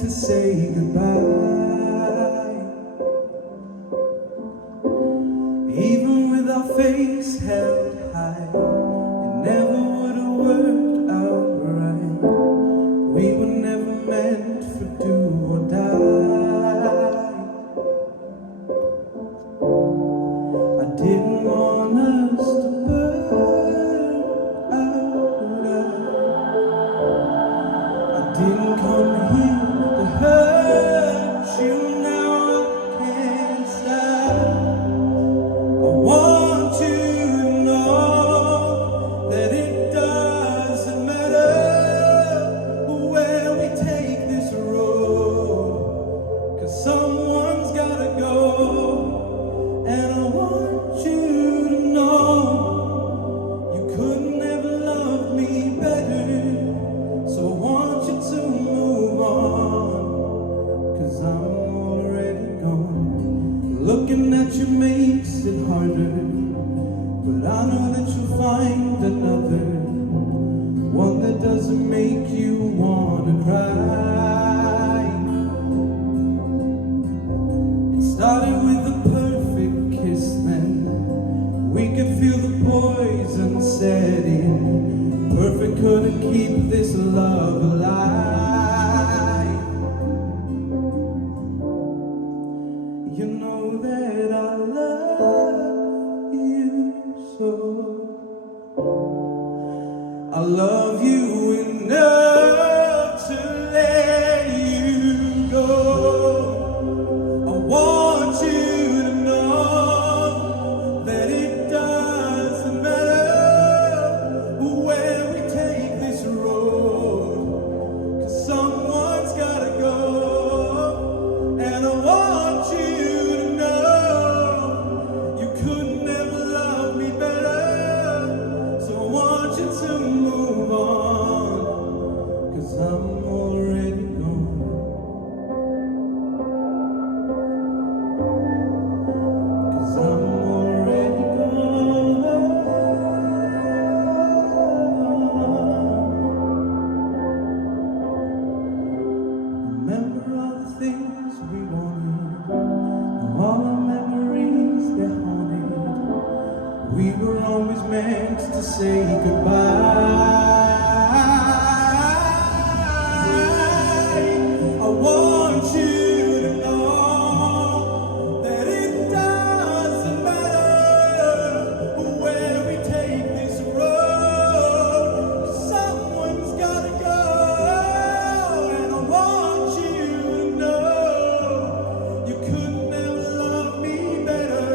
to say goodbye. Even with our face held high, it never would have worked out right. We were never meant for do or die. I didn't want us to burn out. I didn't come here to hurt you. Now I can't stop. I want you to know that it doesn't matter where we take this road, 'cause someone's gotta go. And I want you to know you couldn't ever love me better. So I want you to move on, 'cause I'm already gone. Looking at you makes it harder, but I know that you'll find another one that doesn't make you wanna cry. It started with a perfect kiss, then we could feel the poison set in. Perfect couldn't keep this love alive. You know that I love you so. I love you enough to let you go. I want you to know that it doesn't matter where we take this road, 'cause someone's gotta go. And I want you to know you could never love me better. So I want you to move on, 'cause I'm already gone. 'Cause I'm already gone. Remember all the things we wanted, now all our memories they're haunted. We were always meant to say goodbye. I want you to know that it doesn't matter where we take this road, 'cause someone's gotta go. And I want you to know you could never love me better.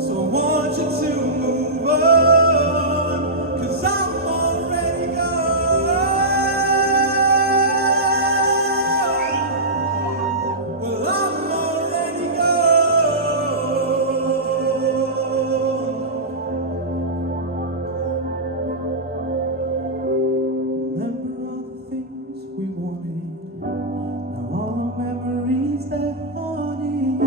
So I want you to move on, 'cause I'm already gone. Well, I'm already gone. Remember all the things we wanted, now all our memories they're haunted.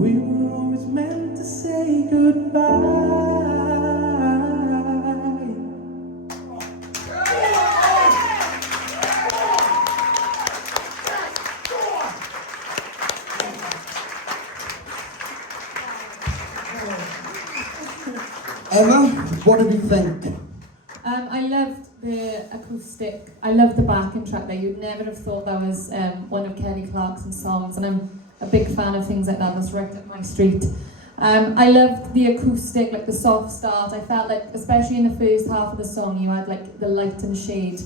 We were always meant to say goodbye. Emma, what did you think? I loved the acoustic. I loved the backing track there. You'd never have thought that was one of Kelly Clarkson's songs, and I'm a big fan of things like that. That's right up my street. I loved the acoustic, like the soft start. I felt like, especially in the first half of the song, you had like the light and shade,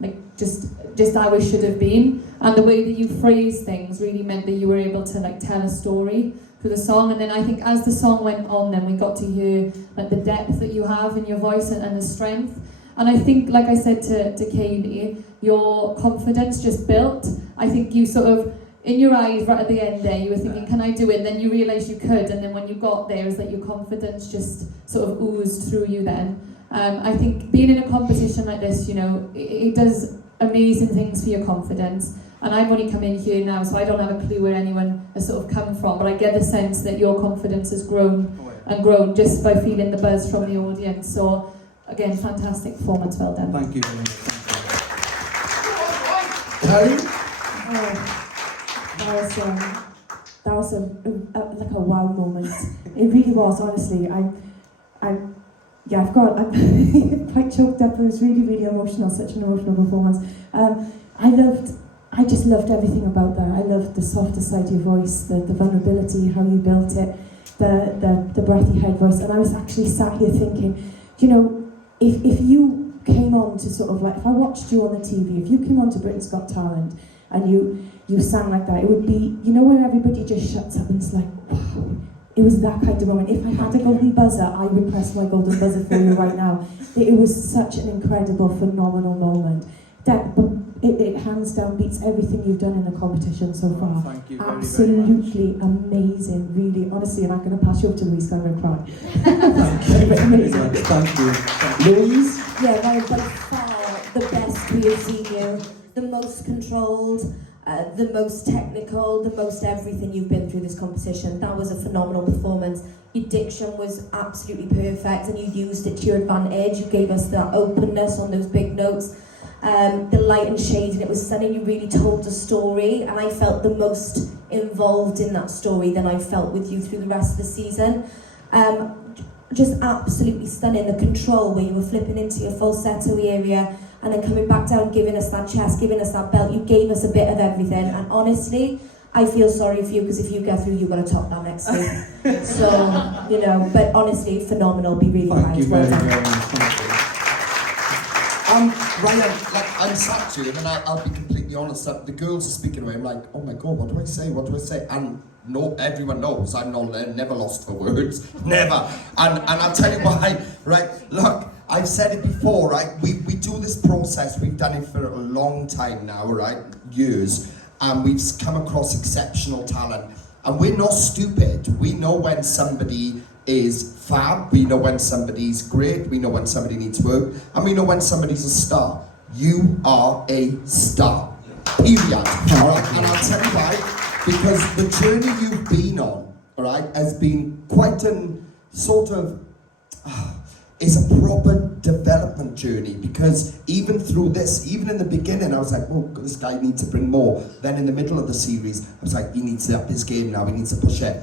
like just how it should have been. And the way that you phrased things really meant that you were able to like tell a story through the song. And then I think as the song went on, then we got to hear like the depth that you have in your voice and the strength. And I think, like I said to Kaylee, your confidence just built. I think you sort of, in your eyes right at the end there, you were thinking, can I do it? And then you realised you could, and then when you got there, it's like your confidence just sort of oozed through you then. I think being in a competition like this, you know, it does amazing things for your confidence. And I've only come in here now, so I don't have a clue where anyone has sort of come from, but I get the sense that your confidence has grown and grown just by feeling the buzz from the audience. So again, fantastic performance, well done. Thank you very much. Terry? That was like a wow moment. It really was, honestly. I'm quite choked up. It was really, really emotional. Such an emotional performance. I just loved everything about that. I loved the softer side of your voice, the vulnerability, how you built it, the breathy head voice. And I was actually sat here thinking, you know, if you came on to sort of like, if I watched you on the TV, if you came on to Britain's Got Talent and you sang like that, it would be, you know, where everybody just shuts up and it's like, wow. It was that kind of moment. If I had a golden buzzer, I would press my golden buzzer for you right now. It was such an incredible, phenomenal moment. It hands down beats everything you've done in the competition so far. Thank you very, Absolutely amazing, really, honestly, and I'm going to pass you over to Louise, I'm going to cry. Thank you very much. Thank you. Louise? Yeah, by far the best we have seen you. The most controlled, the most technical, the most everything you've been through this competition. That was a phenomenal performance. Your diction was absolutely perfect and you used it to your advantage. You gave us that openness on those big notes. The light and shades, and it was stunning. You really told the story, and I felt the most involved in that story than I felt with you through the rest of the season. Just absolutely stunning. The control where you were flipping into your falsetto area and then coming back down, giving us that chest, giving us that belt. You gave us a bit of everything, and honestly, I feel sorry for you because if you get through, you've got to top that next week. So, you know, but honestly, phenomenal. Be really Thank kind. you Well very, done. very much. Thank you. Ryan, like, I'm sat to him and I'll be completely honest that the girls are speaking away. I'm like, oh my God, what do I say? What do I say? And no, everyone knows I'm not never lost for words, never. And I'll tell you why, right? Look, I've said it before, right? We do this process, we've done it for a long time now, right? Years. And we've come across exceptional talent. And we're not stupid. We know when somebody is fab, we know when somebody's great, we know when somebody needs work, and we know when somebody's a star. You are a star. Period. Alright? And I'll tell you why. Because the journey you've been on, alright, has been quite an sort of it's a proper development journey, because even through this, even in the beginning, I was like, oh, this guy needs to bring more. Then in the middle of the series, I was like, he needs to up his game now, he needs to push it.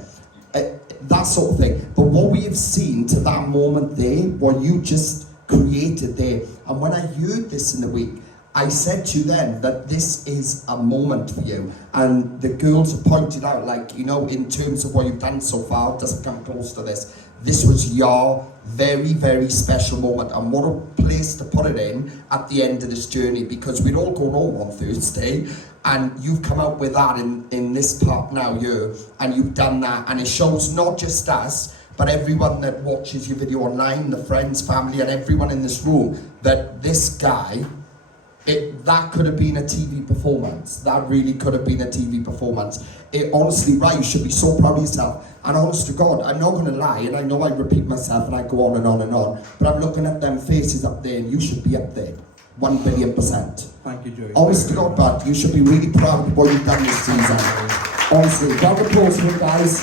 That sort of thing. But what we have seen to that moment there, what you just created there, and when I heard this in the week, I said to you then that this is a moment for you. And the girls have pointed out, like, you know, in terms of what you've done so far, it doesn't come close to this. This was your very, very special moment, and what a place to put it in at the end of this journey, because we're all going home on Thursday, and you've come out with that in this part now here, and you've done that, and it shows not just us, but everyone that watches your video online, the friends, family, and everyone in this room, that this guy, that could have been a TV performance. That really could have been a TV performance. Honestly, right, you should be so proud of yourself. And honest to God, I'm not going to lie, and I know I repeat myself and I go on and on and on, but I'm looking at them faces up there, and you should be up there. 1,000,000,000%. Thank you, Joey. Honest to God, but you should be really proud of what you've done this season. Honestly, round of applause for you guys.